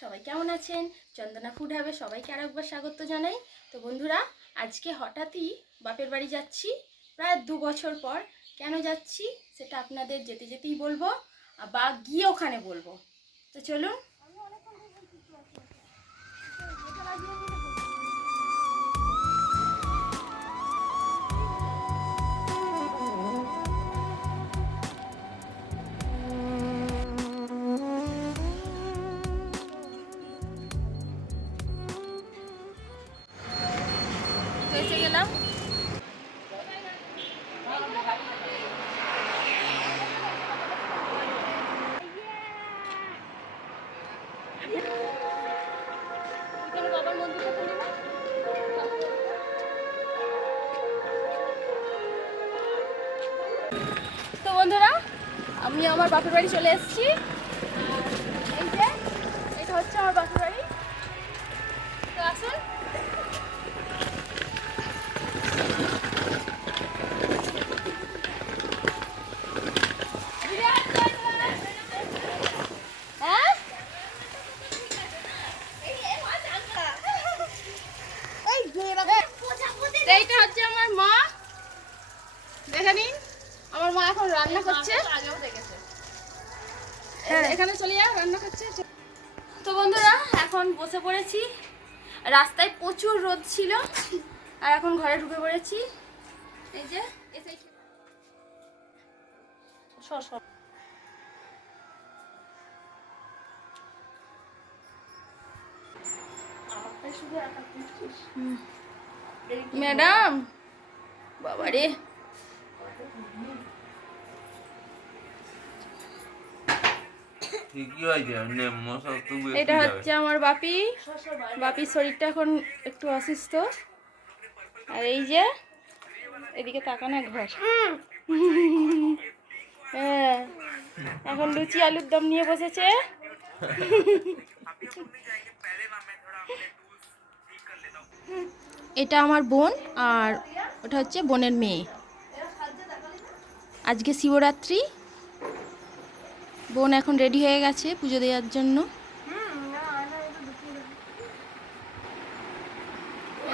সবাই কেমন আছেন? চন্দনা ফুড হাবে সবাইকে আরেকবার স্বাগত জানাই। তো বন্ধুরা, আজকে হঠাৎই বাপের বাড়ি যাচ্ছি, প্রায় 2 বছর পর। কেন যাচ্ছি সেটা আপনাদের যেতে যেতেই বলবো, বা গিয়ে ওখানে বলবো। তো চলুন। এসে গেলাম। তো বন্ধুরা, আমি আমার বাপের বাড়ি চলে এসেছি। এই যে এটা হচ্ছে আমার বাপের বাড়ি। তো আসুন। এইটা হচ্ছে আমার মা, দেখে নিন। আমার মা এখন রান্না করছে। এখানে চলে যাও, রান্না করছে। তো বন্ধুরা, এখন বসে পড়েছি। রাস্তায় প্রচুর রোদ ছিল, আর এখন ঘরে ঢুকে পড়েছি। এই যে ম্যাডাম, বাবারে, এটা হচ্ছে আমার বাপি। বাপির শরীরটা এখন একটু অসুস্থ। আর এই যে এদিকে তাকানো ঘর। হ্যাঁ, এখন লুচি আলুর দম নিয়ে বসেছে। এটা আমার বোন, আর ওটা হচ্ছে বোনের মেয়ে। আজকে শিবরাত্রি। বোন এখন রেডি হয়ে গেছে পুজো দেওয়ার জন্য।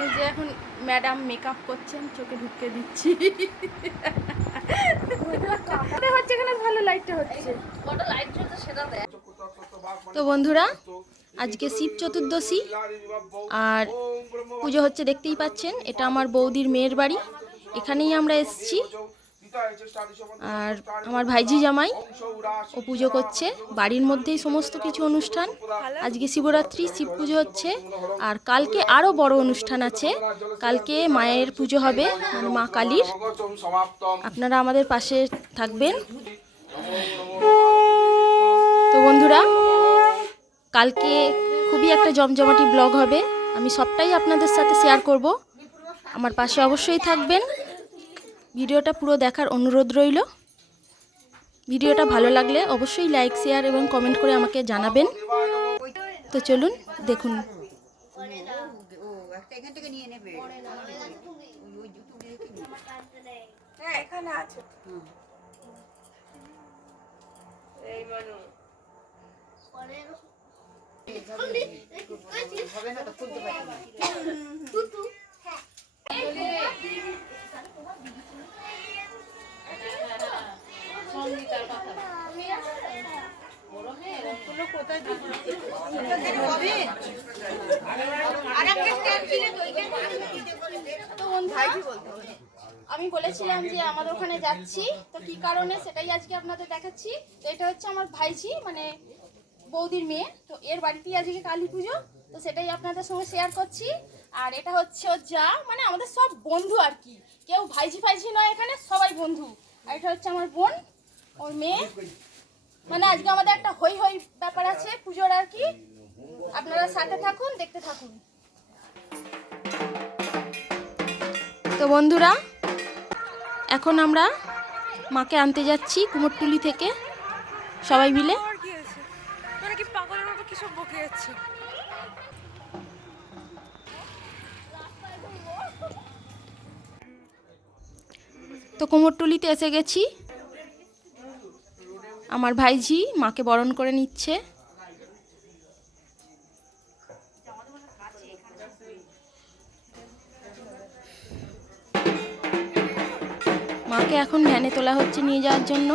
এই যে এখন ম্যাডাম মেকআপ করছেন, চোখে ঢুকে দিচ্ছি। এখানে ভালো লাইটটা হচ্ছে। তো বন্ধুরা, আজকে শিব চতুর্দশী, আর পুজো হচ্ছে, দেখতেই পাচ্ছেন। এটা আমার বৌদির মেয়ের বাড়ি, এখানেই আমরা এসেছি। আর আমার ভাইঝি জামাই, ও পুজো করছে। বাড়ির মধ্যেই সমস্ত কিছু অনুষ্ঠান। আজকে শিবরাত্রি, শিব পুজো হচ্ছে। আর কালকে আরও বড় অনুষ্ঠান আছে। কালকে মায়ের পুজো হবে, মানে মা কালীর। আপনারা আমাদের পাশে থাকবেন। তো বন্ধুরা, কালকে খুবই একটা জমজমাটি ব্লগ হবে। আমি সবটাই আপনাদের সাথে শেয়ার করব। আমার পাশে অবশ্যই থাকবেন। ভিডিওটা পুরো দেখার অনুরোধ রইল। ভিডিওটা ভালো লাগলে অবশ্যই লাইক, শেয়ার এবং কমেন্ট করে আমাকে জানাবেন। তো চলুন দেখুন। আমি বলেছিলাম যে আমাদের ওখানে যাচ্ছি, তো কি কারণে সেটাই আজকে আপনাদের দেখাচ্ছি। তো এটা হচ্ছে আমার ভাইঝি, মানে বৌদির মেয়ে। তো এর বাড়িতেই আজকে কালী পুজো, তো সেটাই আপনাদের সঙ্গে শেয়ার করছি। আর এটা হচ্ছে ওর যা, মানে আমাদের সব বন্ধু আর কি, কেউ ভাইঝি ফাইঝি নয়, এখানে সবাই বন্ধু। আর এটা হচ্ছে আমার বোন, ওর মেয়ে। মানে আজকে আমাদের একটা হই হই ব্যাপার আছে পুজোর আর কি। আপনারা সাথে থাকুন, দেখতে থাকুন। তো বন্ধুরা, এখন আমরা মাকে আনতে যাচ্ছি কুমোরটুলি থেকে সবাই মিলে। তো কুমোরটুলিতে এসে গেছি। আমার ভাইঝি মাকে বরণ করে নিচ্ছে। মাকে এখন ভ্যানে তোলা হচ্ছে নিয়ে যাওয়ার জন্য।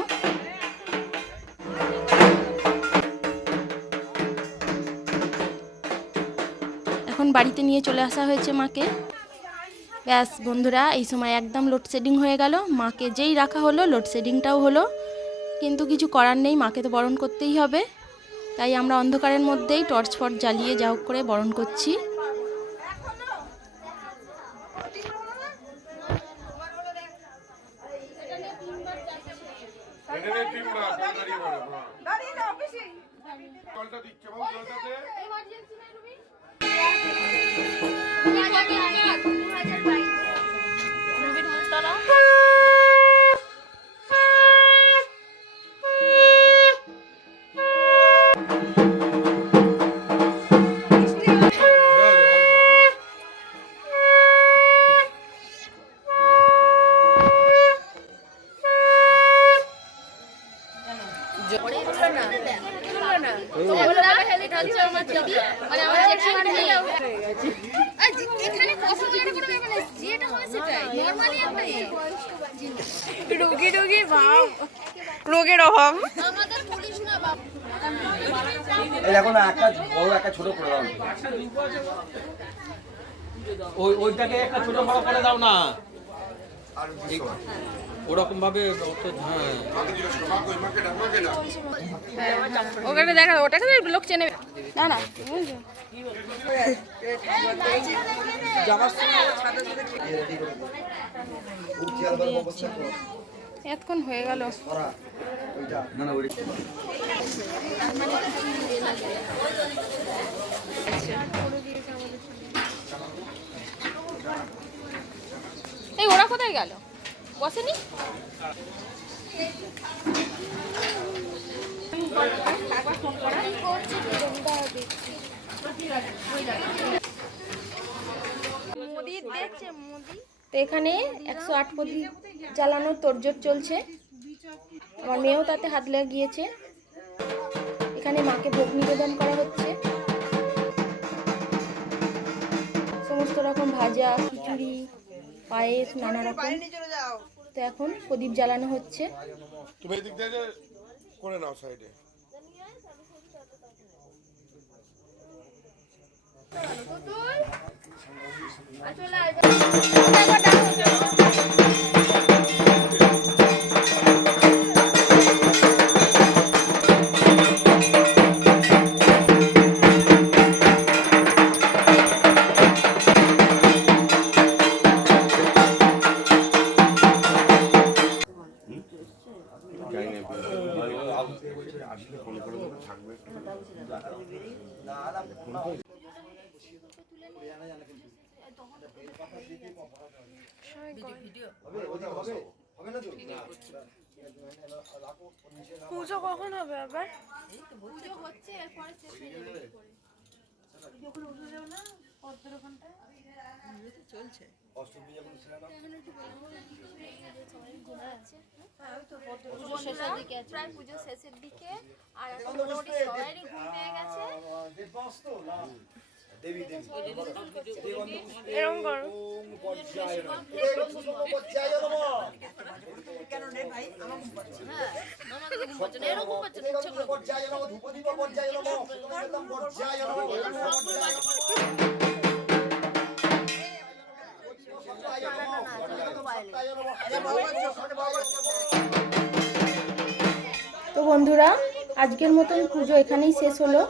এখন বাড়িতে নিয়ে চলে আসা হয়েছে মাকে। ব্যাস বন্ধুরা, এই সময় একদম লোডশেডিং হয়ে গেল। মাকে যেই রাখা হলো লোডশেডিংটাও হলো, কিন্তু কিছু করার নেই, মাকে তো বরণ করতেই হবে। তাই আমরা অন্ধকারের মধ্যেই টর্চ ফর্চ জ্বালিয়ে যা হোক করে বরণ করছি। রোগের অভাব। এখন একটা বড় একটা ছোট করে দাও, ওইটাকে একটা ছোট বড় করে দাও না, ওরকম ভাবে। ওখানে দেখা ওটাকে লোক চেনে না না। এতক্ষণ হয়ে গেল। এই ওরা কোথায় গেল? বসেনি? তো এখানে 108 প্রদীপ জ্বালানোর তোড়জোড় চলছে। আমার মেয়েও তাতে হাত লাগিয়েছে। এখানে মাকে ভোগ নিবেদন করা হচ্ছে, সমস্ত রকম ভাজা, খিচুড়ি, পায়েস, নানা রকম। তো এখন প্রদীপ জ্বালানো হচ্ছে। তুমি এদিক থেকে করে নাও সাইডে। পুজো কখন হবে আবার? পুজো হচ্ছে, এরপরে শেষ হয়ে যাবে। চলছে প্রায় পুজো শেষের দিকে, আর এখন মোটামুটি সবারই ঘুম পেয়ে গেছে। এরকম করো। তো বন্ধুরা, আজকের মতন পুজো এখানেই শেষ হলো।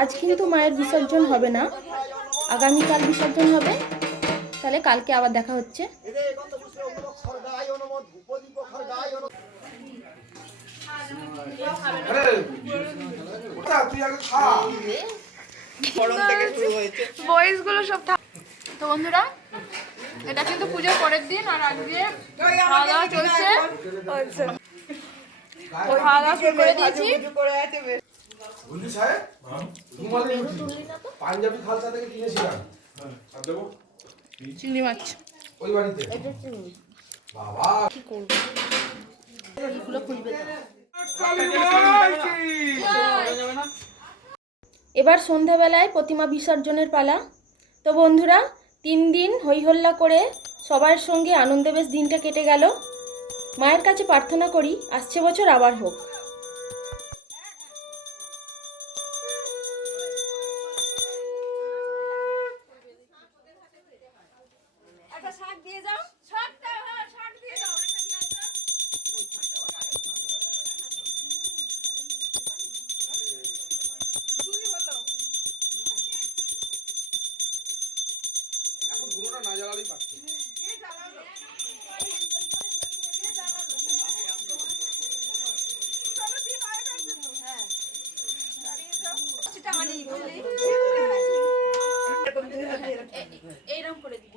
আজ কিন্তু মায়ের বিসর্জন হবে না, আগামীকাল বিসর্জন হবে। তাহলে কালকে আবার দেখা হচ্ছে। তো বন্ধুরা, এটা কিন্তু পুজোর পরের দিন, আর আজকে খাওয়া দাওয়া চলছে। খাওয়া দাওয়া শুরু করে দিয়েছি। পাঞ্জাবি খালসা থেকে কিনেছিলাম চিংড়ি মাছ ওই বাড়িতে। বাবা কি করব, এবার সন্ধ্যাবেলায় প্রতিমা বিসর্জনের পালা। তো বন্ধুরা, 3 দিন হই হল্লা করে সবার সঙ্গে আনন্দে বেশ দিনটা কেটে গেল। মায়ের কাছে প্রার্থনা করি আসছে বছর আবার হোক। একটা শাক দিয়ে যাও, শাকটা হ্যাঁ শাক দিয়ে দাও। এখন পুরোটা না জ্বালালেই পারছে। এইরকম করে দিব।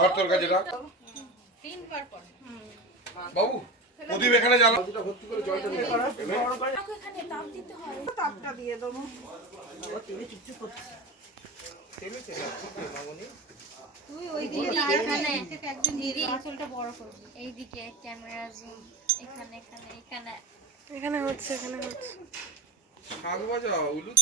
ধর তোর কাছে রাখ। বাবু প্রদীপ এখানে জ্বালা। ভর্তি করে জলটা দিয়ে এখানে তাপ দিতে হয়। তাপটা দিয়ে দেবো। তুই ওইদিকে এখানে একজন দিদি আঁচলটা বড় করবি, এইদিকে ক্যামেরা জুম, এখানে এখানে এখানে এখানে হচ্ছে, এখানে হচ্ছে। শাক বাজাও উলু।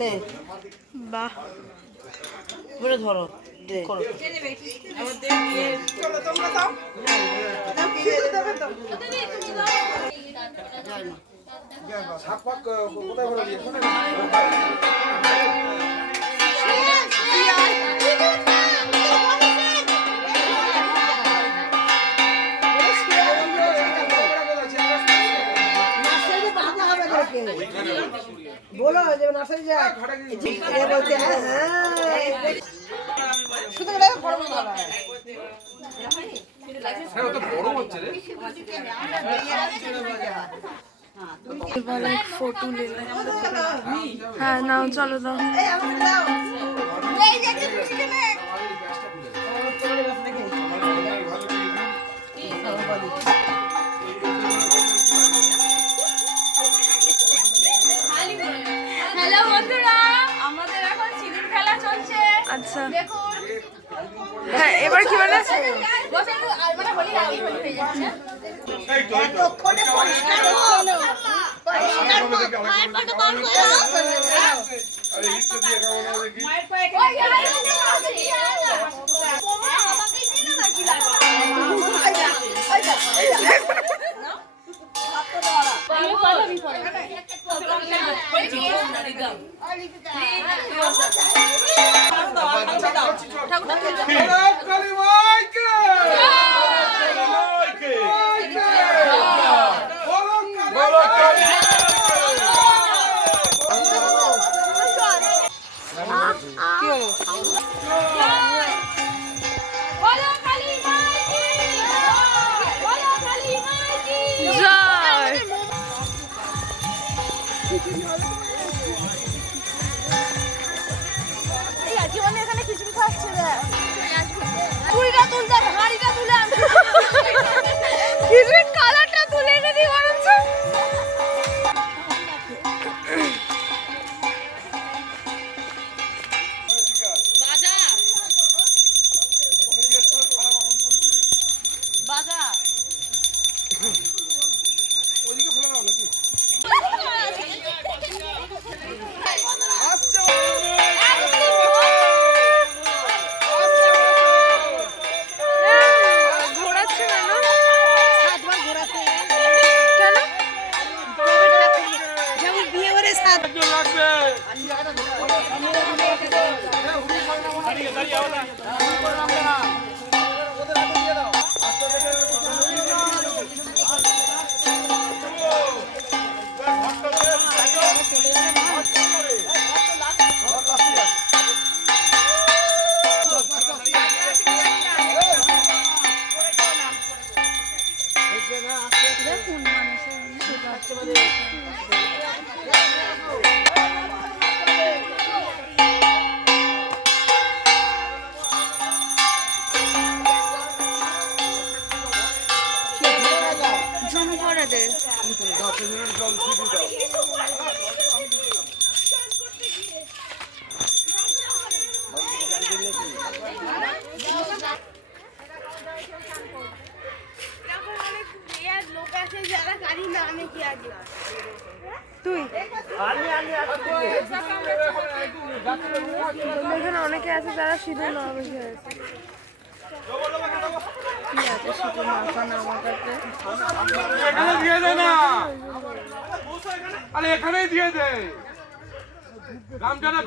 নে বাহ, ধরে ধরো দে করো চলো তোমরা দাও দাও কি দেবে তো শাক পাক কোথায় বলে দিয়ে এখানে। बोलो जब नर्सरी जाए ये बोलते हैं শুধু এটা বড় বড় হ্যাঁ ও তো বড় হচ্ছে রে। ফটো নিলে। হ্যাঁ নাও, চলো দাও। এই আমাকে দাও এই যে কি খুশি নে। হ্যালো বন্ধুরা, আমাদের এখন সিঁদুর খেলা চলছে। আচ্ছা, দেখুন হ্যাঁ এবার কি বানাচ্ছে? বসে একটু আর মানে হোলি হয়ে যাচ্ছে। এতক্ষণে পরিষ্কার করো পরিষ্কার করো মায়ের পাটা বার করে দাও মায়ের পায়ে ওই তোমার আমাকে কিনে না কি লাগবে? জীবনে এখানে খিচুড়ি খাচ্ছে রে। কুড়িটা তুলতে হাড়িটা তুলে আনতে খিচুড়ির কালারটা তুলে এনে দিই বরঞ্চ। বাজা ওদিকে ফেলে দাও নাকি? জল ছিটিয়ে দাও। এখানে অনেকে আছে যারা সিঁদুর নেওয়া বেশি হয়েছে কি আছে সিঁদুর মাখা না মাখাতে এখানে দিয়ে দে না, আরে এখানেই দিয়ে দে গামছাটা।